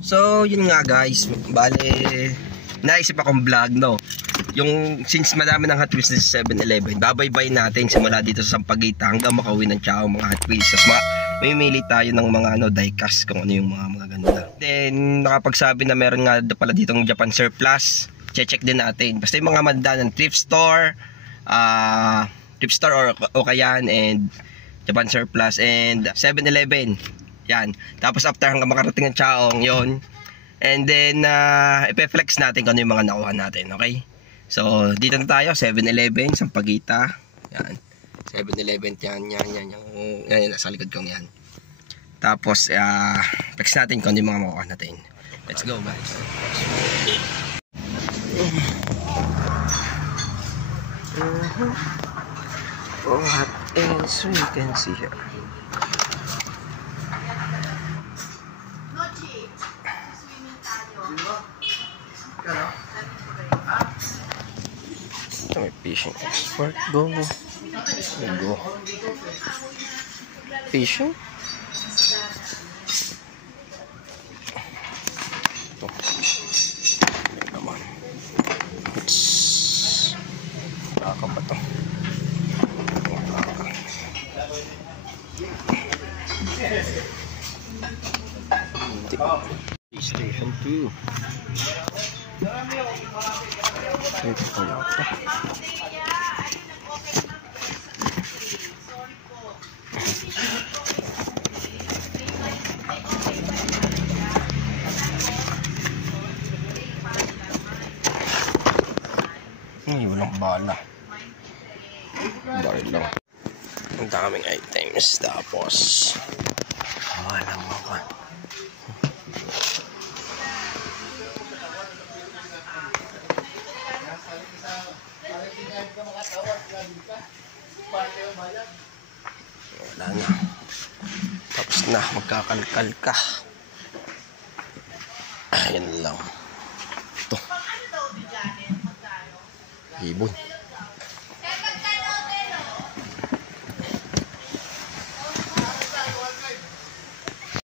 So yun nga guys, bale naisip akong vlog, no. Yung since madami ng Hot Wheels sa 7-Eleven, babaybay natin simula dito sa Sampaguita hanggang makauwi ng Tiao mga Hot Wheels. Tapos mamimili tayo ng mga diecast kung ano yung mga ganda. Then nakapagsabi na meron nga pala dito ng Japan Surplus. Check din natin. Basta yung mga manda ng thrift store or Okayan and Japan Surplus and 7-Eleven. Yan. Tapos after hanggang makarating ng Tiaong, yon. And then ipe-flex natin kung ano yung mga nakuha natin, okay? So dito na tayo, 7-Eleven, Sampaguita. Yan. 7-Eleven yan, nasa likod kong yan. Tapos flex natin kung ano yung mga makuha natin. Let's go guys. What else we can see here? Ito may fishing export. Go. Fishing? Ito. Naman. Baka ba ito? Station 2. Ito pala ito. Ay, walang bala. Baril lang. Ang daming items. Tapos walang mga wala na. Tapos na, magkakalkal ka. Ayan lang. Ito. Ibon.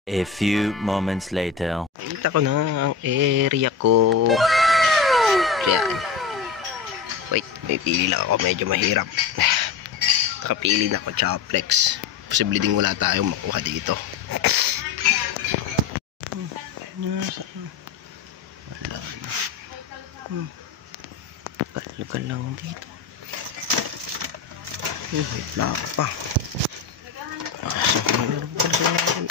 A few moments later. Kita ko na ang area ko. Ayan. Wait, may pili lang ako. Medyo mahirap. Nakapili na ako Choplex. Posible din wala tayong makuha dito. Wala na. Kalgal lang dito. May plaka pa. Meron pa sa natin.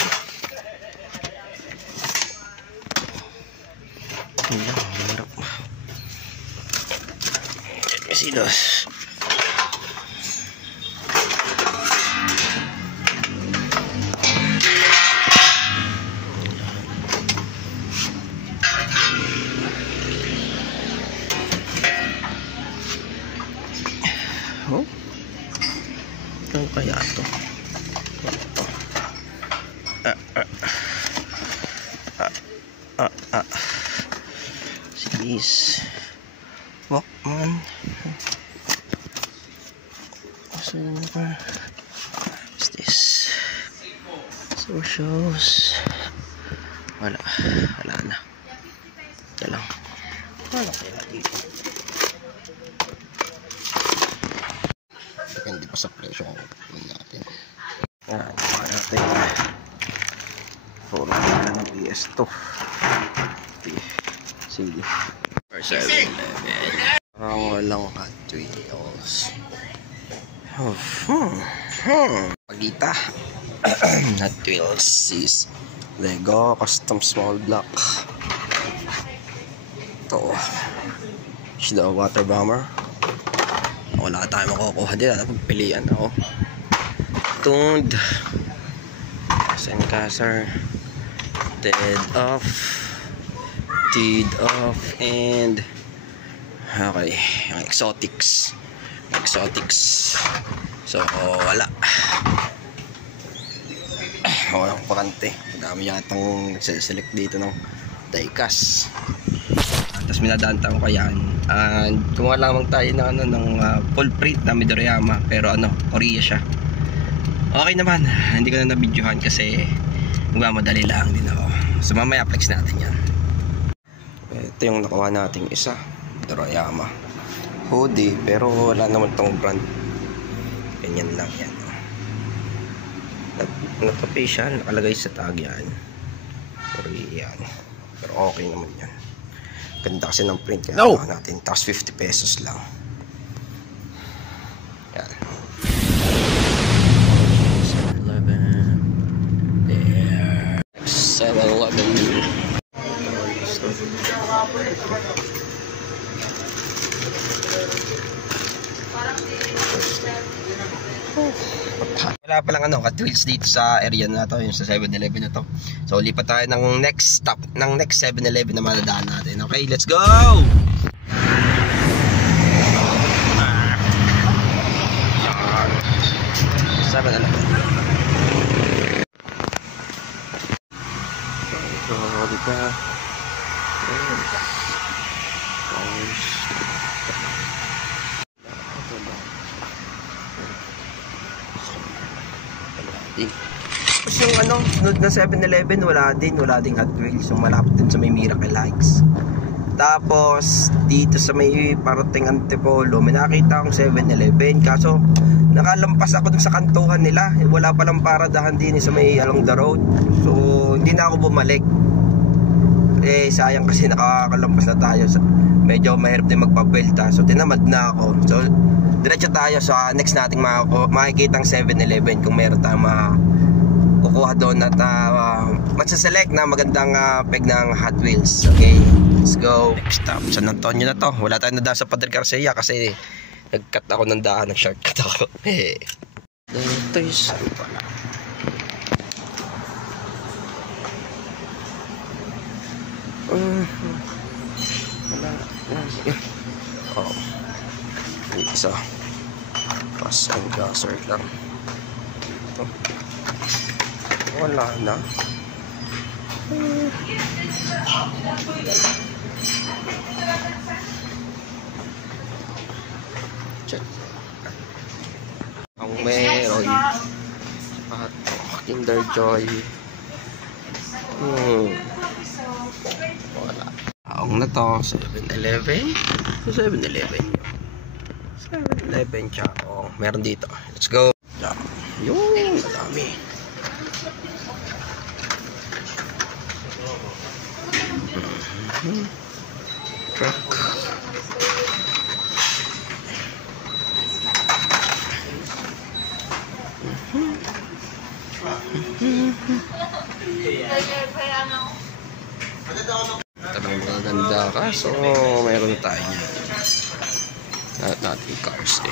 Wala, hirap. Let me see those. Oh, ano kaya ito? Series Walkman. What's this? Socials. Wala na. Ito lang. Wala kaya dito. Hindi pa sa presyo natin. Nakuha natin. Puro na ng PS2. CD. Or 7-Eleven. Parang walang Hot Wheels. Pagita. Hot Wheels is Lego Custom Small Block. Ito. Shida Water Bomber. Wala tayong makukuha dito. Pagpilian ako. Tuned. Sandcastle. Dead off. Teed off. And okay. Yung exotics. So wala. Walang pakante. Dami yatang select dito ng diecast. Tapos minadaan tayo ko yan. And kumuha lamang tayo ng full print na Midoriyama. Pero Korea siya. Okay naman. Hindi ko na nabidyohan kasi magmamadali lang din ako. So mamaya flex natin yan. Ito yung nakuha nating isa, Dorayama hoodie, pero wala naman tong brand. Ganyan lang yan. Not official, nakalagay sa tag yan. Pero yan. Pero okay naman yan. Ganda kasi ng print kaya no! Natin. Tapos 50 pesos lang. Yan. 7-Eleven. There. 7-Eleven. Wala palang Hot Wheels dito sa area na to, yung sa 7-Eleven na to. So lipat tayo ng next stop, ng next 7-Eleven na madadaan natin. Okay, let's go! 7-Eleven. Yung sunod na 7-Eleven, wala ding Hot Wheels, yung malapit din sa may Miracle Likes. Tapos dito sa may parating Antipolo, may nakita akong 7-Eleven, kaso nakalampas ako dun sa kantuhan nila, wala palang paradahan din sa may along the road. So hindi na ako bumalik, sayang kasi nakakalampas na tayo, medyo mahirap din magpabelta, so tinamad na ako. So diretso tayo sa next nating makikitang 7-Eleven kung meron tayong kukuha doon at matsaselect na magandang peg ng Hot Wheels. Okay, let's go. Next stop, San Antonio na to. Wala tayong nadaan sa Padre Garcia kasi nag-cut ako ng daan, nag-shortcut ako. Ito yung saan pala. Wala. Oh, isa pass and gasser lang. Ito wala na. Check. Ang meron at Kinder Joy. Wala. Ang na to 7-Eleven. 7-Eleven. 7-Eleven siya. Meron dito. Let's go. Yung madami. Truck. Talagang magaganda ka, so mayroon tayo niyan. Lahat natin cars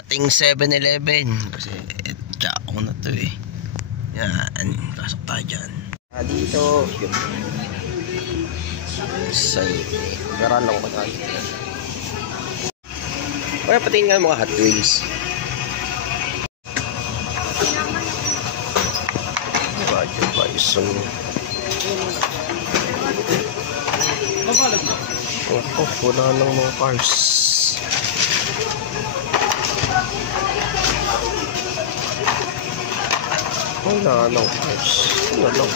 ating 7-Eleven kasi ako na to yan, pasok tayo dyan. Dito yun say garan lang ko na dito. Kaya patingin nga mga Hot Wheels. Radyo pa isang wala lang mga cars. Wala lang cars. Wala lang.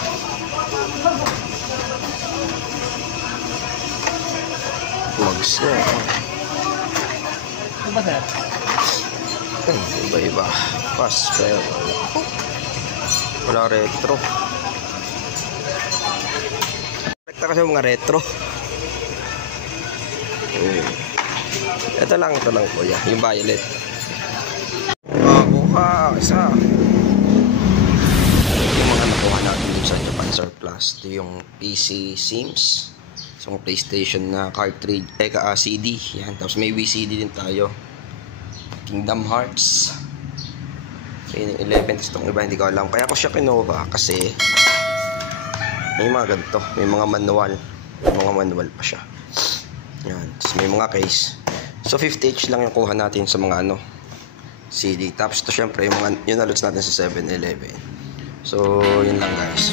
Mags na. Ano ba sir? Iba-iba. Pass pero wala retro. Rekta kasi mga retro. Ito lang kuya. Yung violet. Kuha isa. Yung mga nakuha natin dito sa Japan Surplus. Ito yung PC Sims. So PlayStation na cartridge, CD. Yan. Tapos may VCD din tayo. Kingdom Hearts. Okay, 11. Tapos itong iba hindi ko alam. Kaya ko siya kinuha kasi may mga ganito. May mga manual. May mga manual pa siya. Yan. Tapos may mga case. So 50 each lang yung kuha natin sa mga CD. Tapos ito syempre yung mga yun na natin sa 7-Eleven. So yun lang guys.